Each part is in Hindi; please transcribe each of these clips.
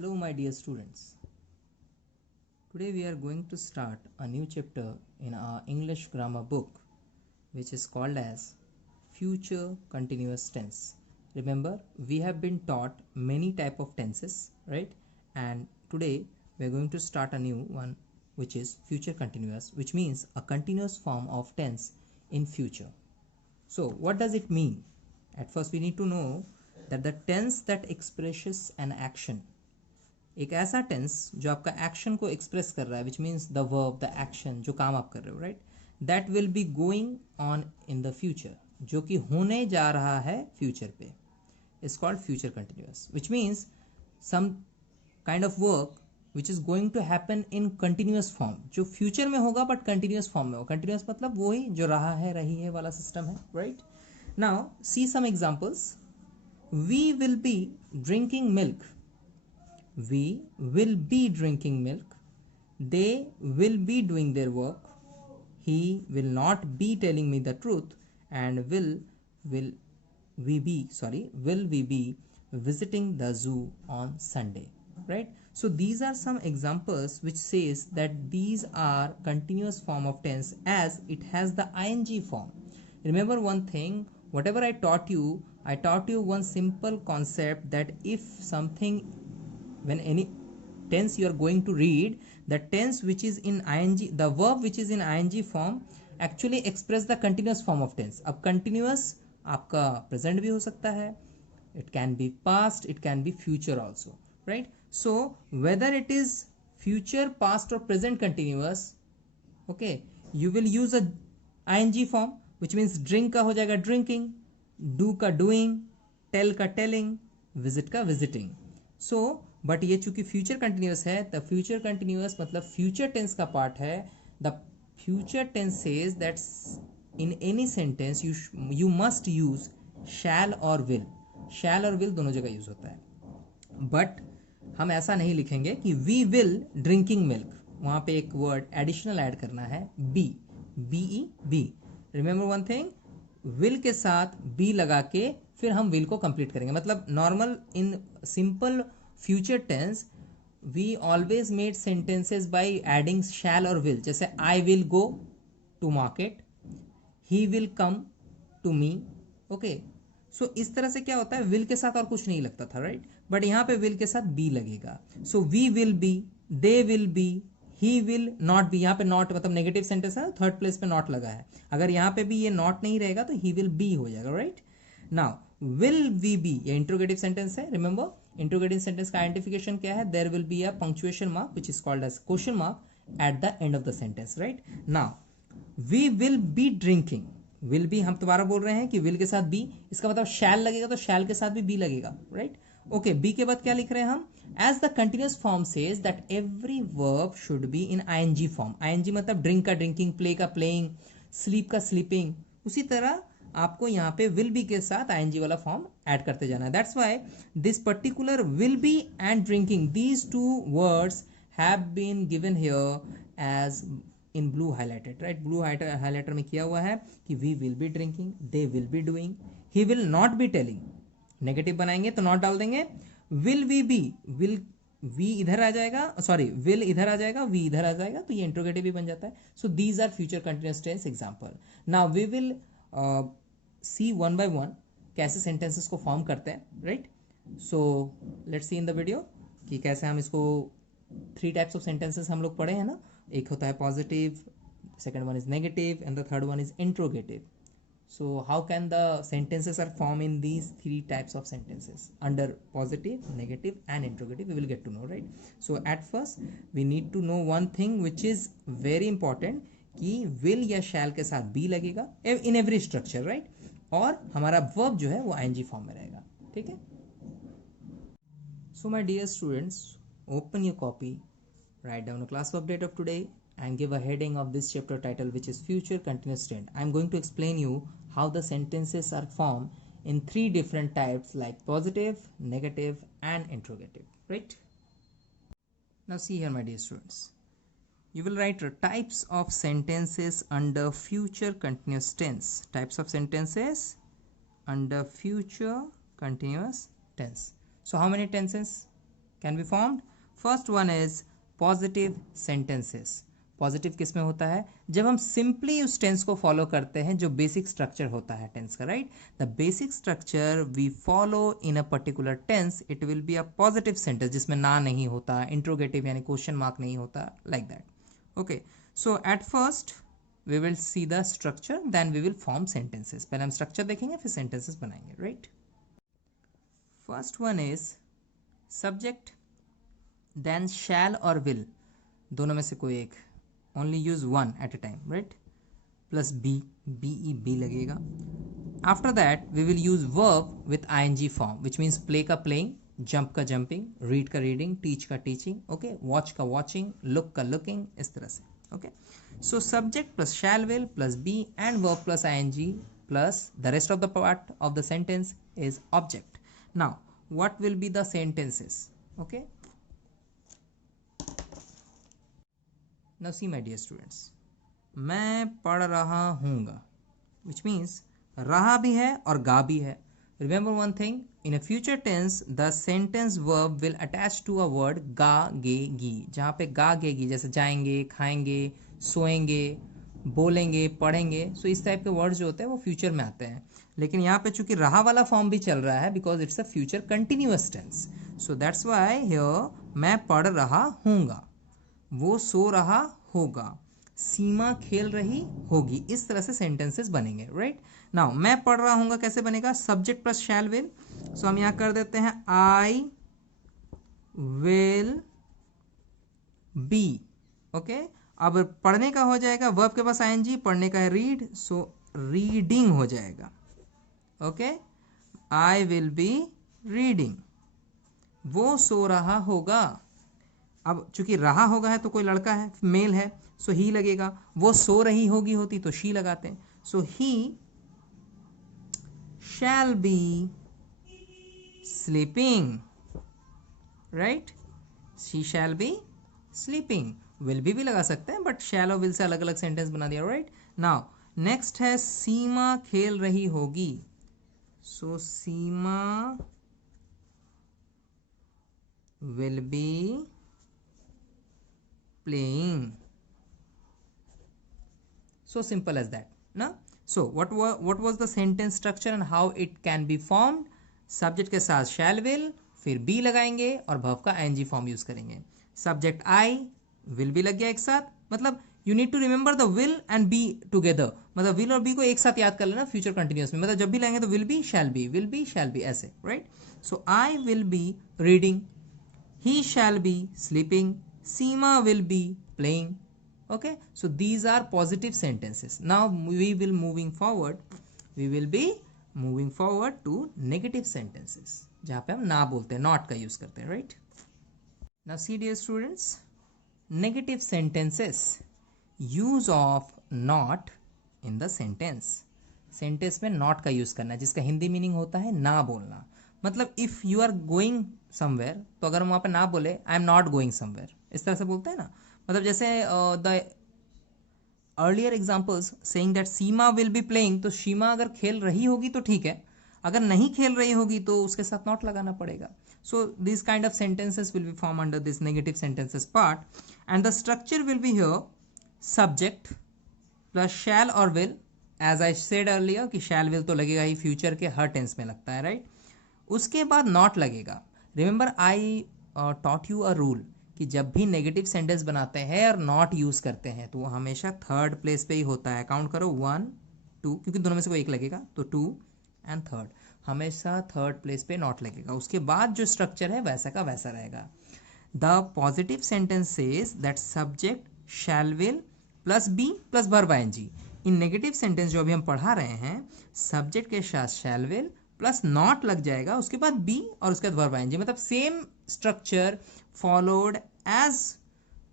Hello my dear students. Today we are going to start a new chapter in our English grammar book which is called as future continuous tense. Remember we have been taught many type of tenses, right? And today we are going to start a new one which is future continuous, which means a continuous form of tense in future. So what does it mean? At first we need to know that the tense that expresses an action, एक ऐसा टेंस जो आपका एक्शन को एक्सप्रेस कर रहा है, which means the verb, the action, जो काम आप कर रहे हो, right, that will be going on in the future, जो कि होने जा रहा है फ्यूचर पे, is called future continuous, which means some kind of work which is going to happen in continuous form, जो फ्यूचर में होगा बट कंटिन्यूअस फॉर्म में हो. कंटिन्यूअस मतलब वही जो रहा है, रही है वाला सिस्टम है, right. Now see some examples. We will be drinking milk. We will be drinking milk. They will be doing their work. He will not be telling me the truth. And will we be visiting the zoo on Sunday, right? So these are some examples which says that these are continuous form of tense as it has the ing form. Remember one thing, whatever I taught you one simple concept, that if something, when any tense you are going to read, the tense which is in ing, the verb which is in ing form actually express the continuous form of tense. अब continuous आपका present भी हो सकता है, it can be past, it can be future also, right? So whether it is future, past or present continuous, okay, you will use a ing form, which means drink का हो जाएगा drinking, do का doing, tell का telling, visit का visiting. So बट ये चूंकि फ्यूचर कंटिन्यूस है, द फ्यूचर कंटिन्यूस मतलब फ्यूचर टेंस का पार्ट है. The future tense says that in any sentence you must use shall और विल. शैल और विल दोनों जगह यूज होता है, बट हम ऐसा नहीं लिखेंगे कि वी विल ड्रिंकिंग मिल्क. वहां पे एक वर्ड एडिशनल ऐड करना है, be, B E, be. Remember one thing, will के साथ बी लगा के फिर हम विल को कंप्लीट करेंगे. मतलब normal in simple future tense we always made sentences by adding shall or will. जैसे I will go to market, he will come to me, okay. so इस तरह से क्या होता है, will के साथ और कुछ नहीं लगता था, राइट, बट यहाँ पे will के साथ be लगेगा. so we will be, they will be, he will not be. यहाँ पे not मतलब नेगेटिव सेंटेंस है, थर्ड प्लेस पे not लगा है. अगर यहाँ पे भी ये not नहीं रहेगा तो he will be हो जाएगा, right. Now will we be, ये इंट्रोगेटिव सेंटेंस है. रिमेंबर इंट्रोगेटिव सेंटेंस का आइडेंटिफिकेशन क्या है, there will be a punctuation mark which is called as question mark at the end of the sentence, right. Now we will be drinking, will be हम दोबारा बोल रहे हैं कि विल के साथ बी, इसका मतलब शैल लगेगा तो शैल के साथ भी बी लगेगा, राइट. ओके, बी के बाद क्या लिख रहे हैं हम, as the continuous form says that every verb should be in I N G form. I N G मतलब ड्रिंक का ड्रिंकिंग, प्ले का प्लेइंग, स्लीप का स्लीपिंग. उसी तरह आपको यहाँ पे विल बी के साथ आईएनजी वाला फॉर्म ऐड करते जाना है. That's why this particular will be and drinking, these two words have been given here as in blue highlighted, right. Blue highlighter में किया हुआ है कि we will be drinking, they will be doing, he will not be telling. Negative बनाएंगे तो नॉट डाल देंगे. Will we be, will we इधर आ जाएगा, सॉरी विल इधर आ जाएगा, वी इधर आ जाएगा, तो ये इंट्रोगेटिव भी बन जाता है. So these are future continuous tense example. Now we will see one by one कैसे सेंटेंसेस को फॉर्म करते हैं, right. So let's see in the video कि कैसे हम इसको, थ्री टाइप्स ऑफ सेंटेंसेस हम लोग पढ़े हैं ना. एक होता है positive, second one is negative and the third one is interrogative. So how can the sentences are form in these three types of sentences under positive, negative and interrogative, we will get to know, right. So at first we need to know one thing which is very important, कि विल या शैल के साथ बी लगेगा इन एवरी स्ट्रक्चर, राइट. और हमारा वर्ब जो है वो आईएनजी फॉर्म में रहेगा, ठीक है. So my dear students, open your copy, write down the class work date of today and give a heading of this chapter title which is future continuous tense. I am going to explain you how the sentences are formed in three different types like positive, negative and interrogative, right. Now see here my dear students, you will write types of sentences under future continuous tense. Types of sentences under future continuous tense. So how many tenses? Can be formed. First one is positive sentences. Positive किस में होता है? जब हम सिंपली उस टेंस को फॉलो करते हैं जो बेसिक स्ट्रक्चर होता है टेंस का, right. The basic structure we follow in a particular tense, it will be a positive sentence जिसमें ना नहीं होता, इंट्रोगेटिव यानी क्वेश्चन मार्क नहीं होता, like that. Okay, so at first we will see the structure, then we will form sentences. पहले हम स्ट्रक्चर देखेंगे फिर सेंटेंसेस बनाएंगे, right. First one is subject, then shall और विल, दोनों में से कोई एक, only use one at a time, right. Plus be, be लगेगा. After that we will use verb with ing form, which means play का प्लेइंग, जंप का जंपिंग, रीड का रीडिंग, टीच का टीचिंग, ओके, वॉच का वॉचिंग, लुक का लुकिंग, इस तरह से. Okay, so subject plus shall will plus be and verb plus ing plus the rest of the part of the sentence is object. Now what will be the sentences? Okay, now see my dear students, मैं पढ़ रहा हूँगा, which means रहा भी है और गा भी है. Remember one thing, in a future tense the sentence verb will attach to a word गा गे गी. जहाँ पे गा गे गी जैसे जाएंगे, खाएंगे, सोएंगे, बोलेंगे, पढ़ेंगे, सो इस टाइप के वर्ड जो होते हैं वो फ्यूचर में आते हैं. लेकिन यहाँ पे चूंकि रहा वाला फॉर्म भी चल रहा है because it's a future continuous tense, so that's why here मैं पढ़ रहा हूँगा, वो सो रहा होगा, सीमा खेल रही होगी, इस तरह से सेंटेंसेस बनेंगे, राइट. नाउ मैं पढ़ रहा हूँगा कैसे बनेगा? Subject plus shall will. So हम यहाँ कर देते हैं आई विल बी. ओके, अब पढ़ने का हो जाएगा, वर्ब के पास ing, पढ़ने का है रीड, सो रीडिंग हो जाएगा. Okay, I will be reading. वो सो रहा होगा. अब चूंकि रहा होगा है तो कोई लड़का है, मेल है, सो ही लगेगा. वो सो रही होगी होती तो शी लगाते हैं. So he shall be sleeping, right. She shall be sleeping. Will भी लगा सकते हैं बट शैल और विल से अलग अलग सेंटेंस बना दिया, राइट. नाउ नेक्स्ट है सीमा खेल रही होगी. So Seema will be playing. So simple as that, na? So what was the sentence structure and how it can be formed? Subject के साथ shall will, फिर be लगाएंगे और verb का ing form यूज करेंगे. Subject I, will भी लग गया एक साथ. मतलब you need to remember the will and be together. मतलब will और be को एक साथ याद कर लेना फ्यूचर कंटिन्यूअस में. मतलब जब भी लाएंगे तो will be shall be ऐसे, right? So I will be reading, he shall be sleeping, Seema will be playing. Okay, so these are positive sentences. Now we will be moving forward to negative sentences, जहाँ पे हम ना बोलते हैं, not का यूज करते हैं, right? Now see dear students, negative sentences, use of not in the sentence. Sentence में नॉट का यूज करना है जिसका हिंदी मीनिंग होता है ना बोलना. मतलब if you are going somewhere तो अगर हम वहाँ पे ना बोले I am not going somewhere, इस तरह से बोलते हैं ना. मतलब जैसे the earlier examples saying that Seema will be playing, तो सीमा अगर खेल रही होगी तो ठीक है, अगर नहीं खेल रही होगी तो उसके साथ नॉट लगाना पड़ेगा. So this kind of sentences will be form under this negative sentences part and the structure will be here subject plus shall और will. As I said earlier कि शैल विल तो लगेगा ही, फ्यूचर के हर टेंस में लगता है, राइट. उसके बाद नॉट लगेगा. Remember I taught you a rule कि जब भी नेगेटिव सेंटेंस बनाते हैं और नॉट यूज करते हैं तो वो हमेशा थर्ड प्लेस पे ही होता है. काउंट करो 1 2, क्योंकि दोनों में से कोई एक लगेगा, तो 2 एंड थर्ड, हमेशा थर्ड प्लेस पे नॉट लगेगा. उसके बाद जो स्ट्रक्चर है वैसा का वैसा रहेगा. The positive sentence says that subject shall will plus be plus verb ing. In negative sentence जो अभी हम पढ़ा रहे हैं, सब्जेक्ट के साथ शैल विल प्लस नॉट लग जाएगा, उसके बाद बी और उसके बाद वर्ब ing. मतलब same structure followed as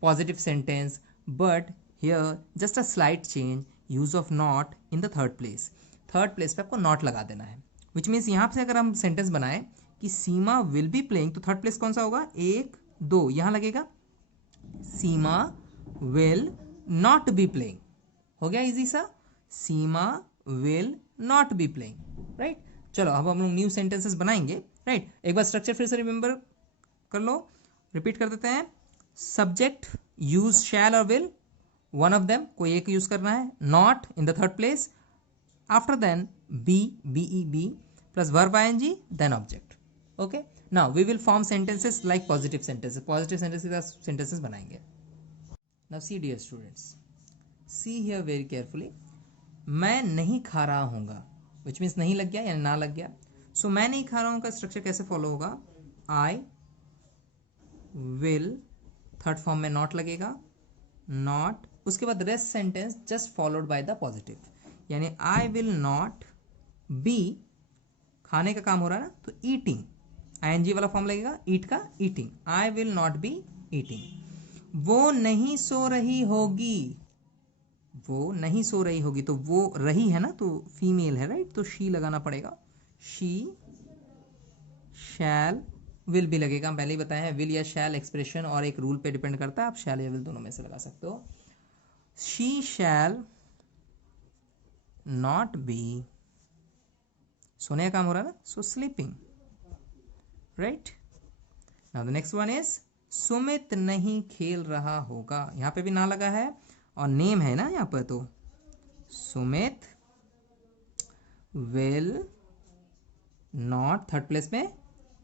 positive sentence, but here just a slight change, use of not in the third place. Third place पे आपको नॉट लगा देना है, विच मीन्स यहाँ से अगर हम सेंटेंस बनाए कि सीमा विल बी प्लेइंग, तो थर्ड प्लेस कौन सा होगा? 1 2, यहाँ लगेगा Seema will not be playing. हो गया इजी सा, Seema will not be playing, right. चलो अब हम लोग न्यू सेंटेंसेस बनाएंगे, राइट. एक बार स्ट्रक्चर फिर से रिमेंबर कर लो, रिपीट कर देते हैं। सब्जेक्ट यूज शैल और विल, वन ऑफ देम, कोई एक यूज करना है। Not in the third place, after then be, be plus verb I N G then object. Okay, now we will form sentences like positive sentences, positive sentences का सेंटेंसेस बनाएंगे। Now see dear students, see here very carefully. मैं नहीं खा रहा हूँगा, विच मीन्स नहीं लग गया या ना लग गया। सो मैं नहीं खा रहा हूँ का स्ट्रक्चर कैसे फॉलो होगा? आई विल, थर्ड फॉर्म में नॉट लगेगा, नॉट, उसके बाद rest sentence just followed by the positive, यानी आई विल नॉट बी, खाने का काम हो रहा है ना, तो ईटिंग, आईएनजी वाला फॉर्म लगेगा, ईट का eating, I will not be eating. वो नहीं सो रही होगी, वो नहीं सो रही होगी, तो वो रही है ना, तो फीमेल है राइट, तो शी लगाना पड़ेगा, शी शैल, विल भी लगेगा, हम पहले ही बताए हैं विल या शैल एक्सप्रेशन और एक रूल पे डिपेंड करता है, आप शैल या विल दोनों में से लगा सकते हो। शी शैल नॉट बी, सोने का काम हो रहा है ना, सो sleeping, right. Now the next one is Sumit नहीं खेल रहा होगा, यहां पे भी ना लगा है और नेम है ना यहां पर, तो Sumit will not, third place में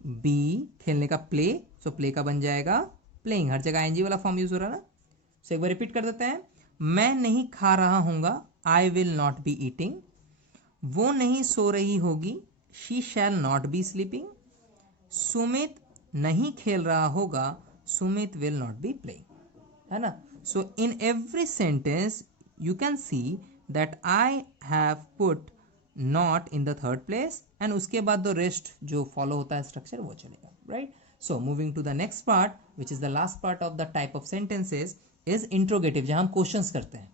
बी, खेलने का प्ले, सो प्ले का बन जाएगा प्लेइंग, हर जगह आईएनजी वाला फॉर्म यूज हो रहा है ना। सो एक बार रिपीट कर देते हैं। मैं नहीं खा रहा हूँगा, I will not be eating. वो नहीं सो रही होगी, she shall not be sleeping. Sumit नहीं खेल रहा होगा, Sumit will not be playing, है ना। So in every sentence you can see that I have put not in the third place, and उसके बाद द रेस्ट जो फॉलो होता है स्ट्रक्चर वो चलेगा, right. So moving to the next part which is the last part of the type of sentences is interrogative, जहां हम क्वेश्चंस करते हैं।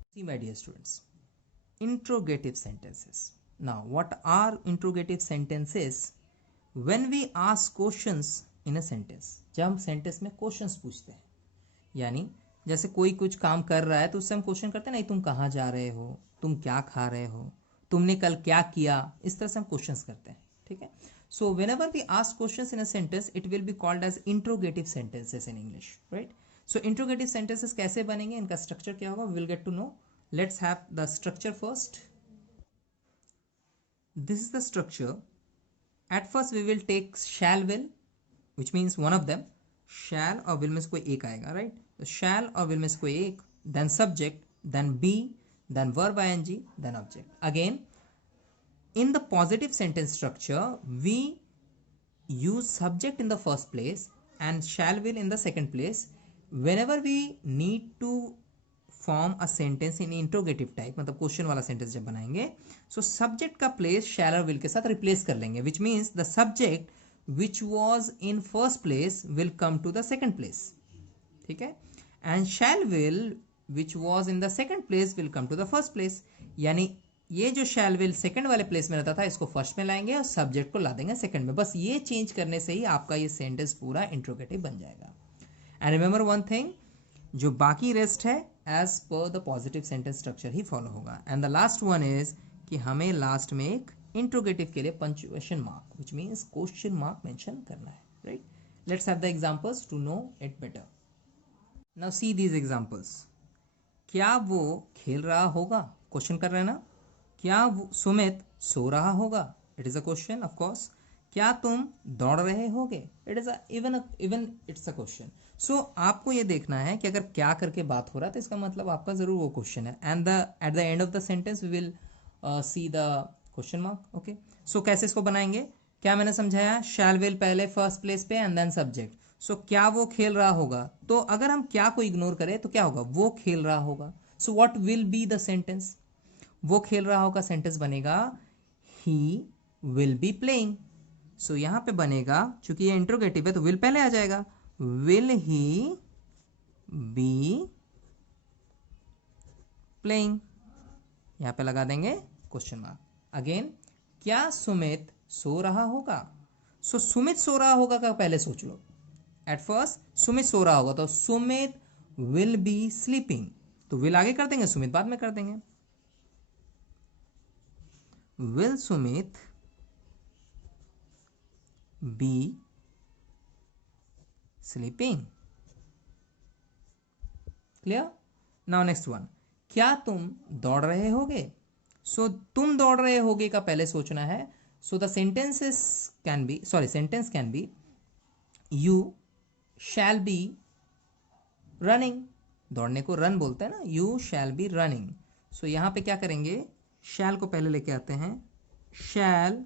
See my dear students, interrogative sentences. Now what are interrogative sentences? When we ask questions in a sentence, जब हम सेंटेंस में क्वेश्चंस पूछते हैं, यानी जैसे कोई कुछ काम कर रहा है तो उससे हम क्वेश्चन करते हैं, नहीं तुम कहाँ जा रहे हो, तुम क्या खा रहे हो, तुमने कल क्या किया, इस तरह से हम क्वेश्चंस करते हैं, ठीक है। So whenever we ask questions in a sentence it will be called as interrogative sentences in English, right. So interrogative sentences कैसे बनेंगे, इनका स्ट्रक्चर क्या होगा, we will get to know. Let's have the structure first. This is the structure. At first we will take shall will, which means one of them, shall और विल में से कोई एक आएगा, राइट। तो शैल और विल में से कोई एक, then subject, then be, then verb ing, then object. Again, in the positive sentence structure, we use subject in the first place and shall will in the second place. Whenever we need to form a sentence in interrogative type, मतलब क्वेश्चन वाला सेंटेंस जब बनाएंगे, so subject का place shall और will के साथ replace कर लेंगे, which means the subject which was in first place will come to the second place, ठीक है, and shall will which was in the second place will come to the first place, यानी ये जो shall will सेकंड वाले प्लेस में रहता था इसको फर्स्ट में लाएंगे और सब्जेक्ट को ला देंगे सेकंड में, बस ये चेंज करने से ही आपका ये सेंटेंस पूरा इंट्रोगेटिव बन जाएगा। एंड रिमेंबर वन थिंग, जो बाकी रेस्ट है एज पर द पॉजिटिव सेंटेंस स्ट्रक्चर ही फॉलो होगा। And the last one is कि हमें लास्ट में एक इंट्रोगेटिव के लिए punctuation mark which means question mark mention करना है, right. Let's have the examples to know it better. Now see these examples. क्या वो खेल रहा होगा, क्वेश्चन कर रहे हैं ना। क्या वो सुमित सो रहा होगा, it is a question of course. क्या तुम दौड़ रहे होगे, it is even it's a question. So आपको ये देखना है कि अगर क्या करके बात हो रहा है तो इसका मतलब आपका जरूर वो क्वेश्चन है, and at the end of the sentence we will see the question mark, okay. So कैसे इसको बनाएंगे, क्या मैंने समझाया, शैल विल पहले फर्स्ट प्लेस पे एंड देन सब्जेक्ट। सो क्या वो खेल रहा होगा, तो अगर हम क्या को इग्नोर करें तो क्या होगा, वो खेल रहा होगा। So what will be the sentence, वो खेल रहा होगा सेंटेंस बनेगा ही विल बी प्लेइंग। सो यहां पे बनेगा, चूंकि ये इंट्रोगेटिव है तो विल पहले आ जाएगा, विल ही बी प्लेइंग, यहां पे लगा देंगे क्वेश्चन मार्क। अगेन, क्या सुमित सो रहा होगा, सो सुमित सो रहा होगा का पहले सोच लो। एट फर्स्ट सुमित सो रहा होगा तो सुमित विल बी स्लीपिंग, तो विल आगे कर देंगे, सुमित बाद में कर देंगे। Will Sumit B sleeping. Clear? Now next one, क्या तुम दौड़ रहे होगे? सो तुम दौड़ रहे होगे का पहले सोचना है। So the sentence can be you shall be running. दौड़ने को रन बोलते हैं ना, यू शैल बी रनिंग। सो यहां पे क्या करेंगे, शैल को पहले लेके आते हैं, shall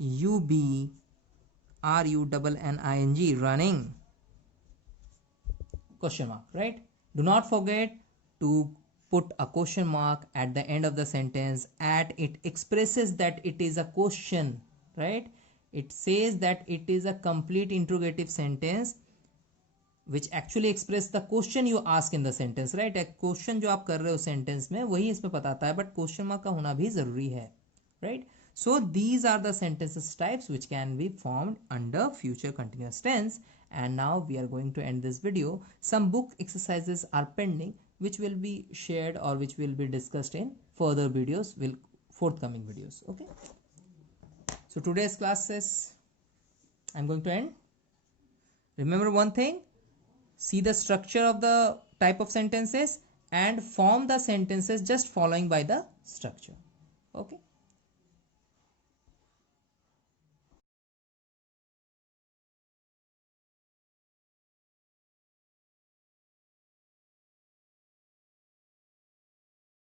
you be RUNNING running, question mark, right? Do not forget to put a question mark at the end of the sentence, at it expresses that it is a question, right? It says that it is a complete interrogative sentence which actually express the question you ask in the sentence, right? एक क्वेश्चन जो आप कर रहे हो सेंटेंस में वही इसमें बताता है, बट क्वेश्चन मार्क का होना भी जरूरी है, right? So these are the sentences types which can be formed under future continuous tense. And now we are going to end this video. Some book exercises are pending which will be shared or which will be discussed in further videos, forthcoming videos. Okay, so today's classes I'm going to end. Remember one thing, see the structure of the type of sentences and form the sentences just following by the structure. Okay.